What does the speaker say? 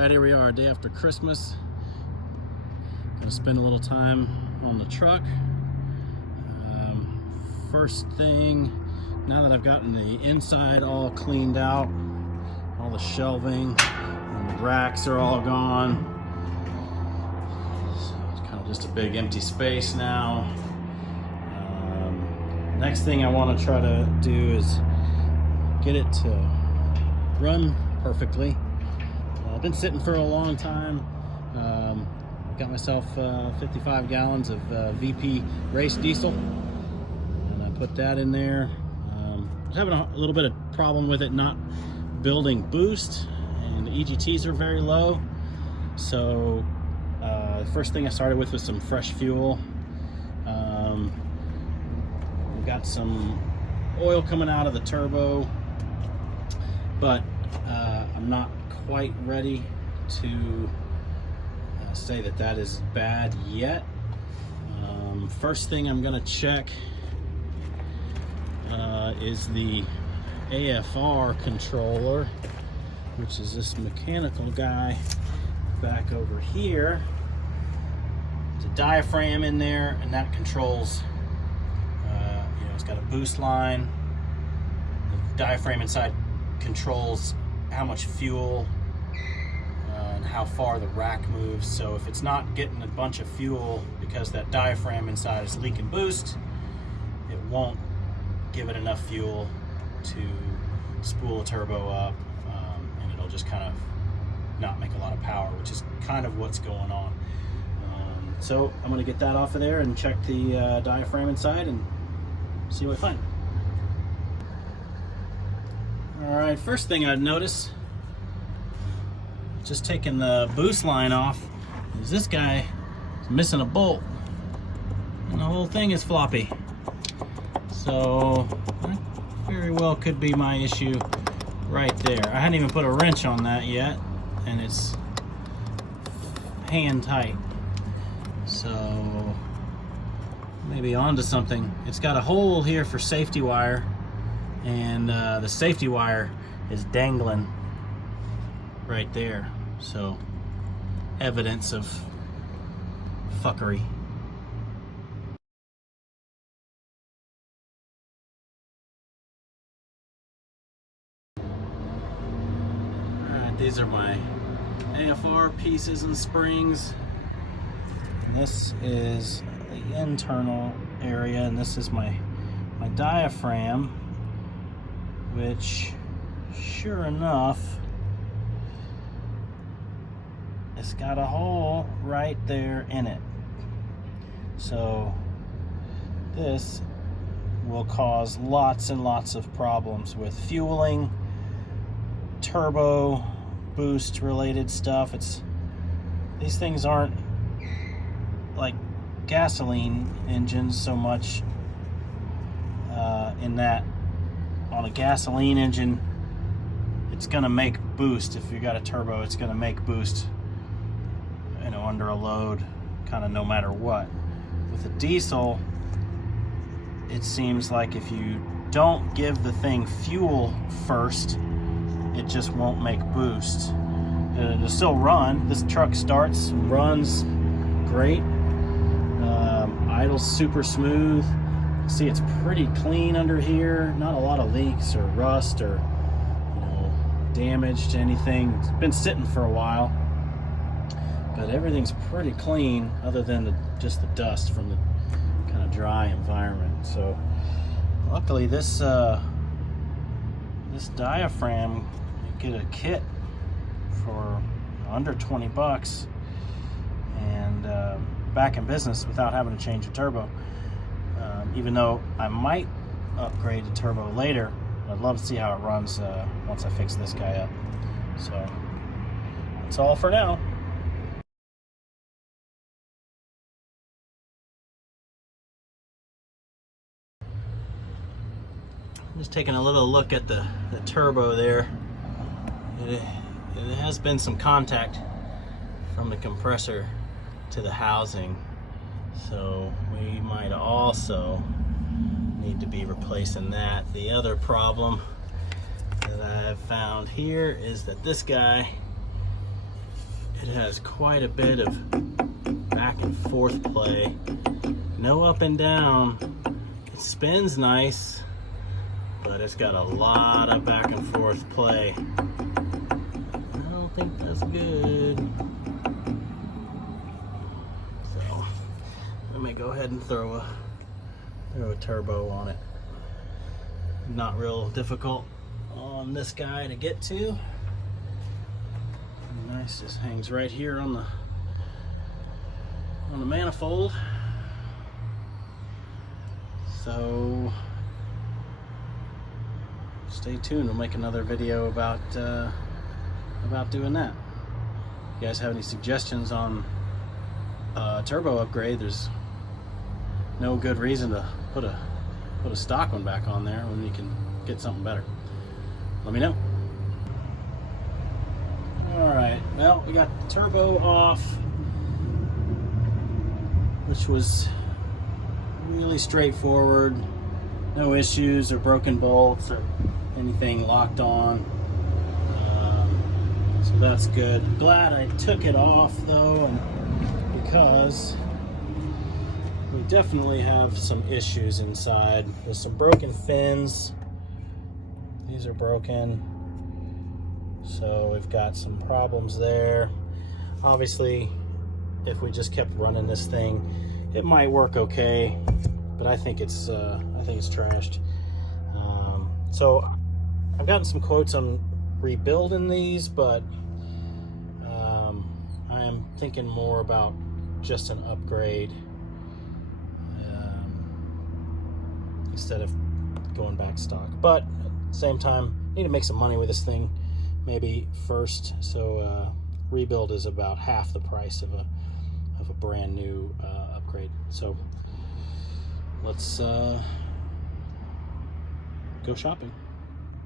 Alright, here we are, day after Christmas. Gonna spend a little time on the truck. First thing, now that I've gotten the inside all cleaned out, all the shelving and the racks are all gone. So it's kind of just a big empty space now. Next thing I want to try to do is get it to run perfectly. I've been sitting for a long time. Got myself 55 gallons of VP race diesel, and I put that in there. I was having a little bit of problem with it not building boost, and the EGTs are very low. So the first thing I started with was some fresh fuel. We got some oil coming out of the turbo, but I'm not quite ready to say that that is bad yet. First thing I'm gonna check is the AFR controller, which is this mechanical guy back over here. There's a diaphragm in there, and that controls, it's got a boost line. The diaphragm inside controls how much fuel and how far the rack moves. So if it's not getting a bunch of fuel because that diaphragm inside is leaking boost, it won't give it enough fuel to spool the turbo up, and it'll just kind of not make a lot of power, which is kind of what's going on. So I'm going to get that off of there and check the diaphragm inside and see what I find. Alright, first thing I'd notice, just taking the boost line off, is this guy is missing a bolt, and the whole thing is floppy. So that very well could be my issue right there. I hadn't even put a wrench on that yet, and it's hand tight. So maybe onto something. It's got a hole here for safety wire, and the safety wire is dangling right there. So evidence of fuckery. Alright, these are my AFR pieces and springs. And this is the internal area, and this is my diaphragm, which sure enough, it's got a hole right there in it. So this will cause lots and lots of problems with fueling, turbo, boost related stuff. These things aren't like gasoline engines so much, in that on a gasoline engine it's gonna make boost. If you got a turbo, it's gonna make boost, under a load, kind of no matter what. With a diesel, it seems like if you don't give the thing fuel first, it just won't make boost. It'll still run. This truck starts and runs great. Idle's super smooth. See, it's pretty clean under here. Not a lot of leaks or rust or damage to anything. It's been sitting for a while, but everything's pretty clean other than just the dust from the kind of dry environment. So luckily this diaphragm, you get a kit for under 20 bucks and back in business without having to change a turbo. Even though I might upgrade the turbo later, I'd love to see how it runs once I fix this guy up. So that's all for now. Just taking a little look at the turbo there. It has been some contact from the compressor to the housing, so we might also need to be replacing that. The other problem that I've found here is that this guy it has quite a bit of back and forth play. No up and down. It spins nice, but it's got a lot of back and forth play. I don't think that's good. So let me go ahead and throw a turbo on it. Not real difficult on this guy to get to. Nice, just hangs right here on the manifold. So stay tuned. We'll make another video about doing that. If you guys have any suggestions on turbo upgrade, there's no good reason to put a stock one back on there when you can get something better. Let me know. Alright, well, we got the turbo off, which was really straightforward. No issues or broken bolts or anything locked on. So that's good. Glad I took it off though, and because we definitely have some issues inside. There's some broken fins. These are broken. So we've got some problems there. Obviously, if we just kept running this thing, it might work okay, but I think it's trashed. So I've gotten some quotes on rebuilding these, but I am thinking more about just an upgrade instead of going back stock. But at the same time, I need to make some money with this thing maybe first. So rebuild is about half the price of a brand new upgrade. So let's go shopping.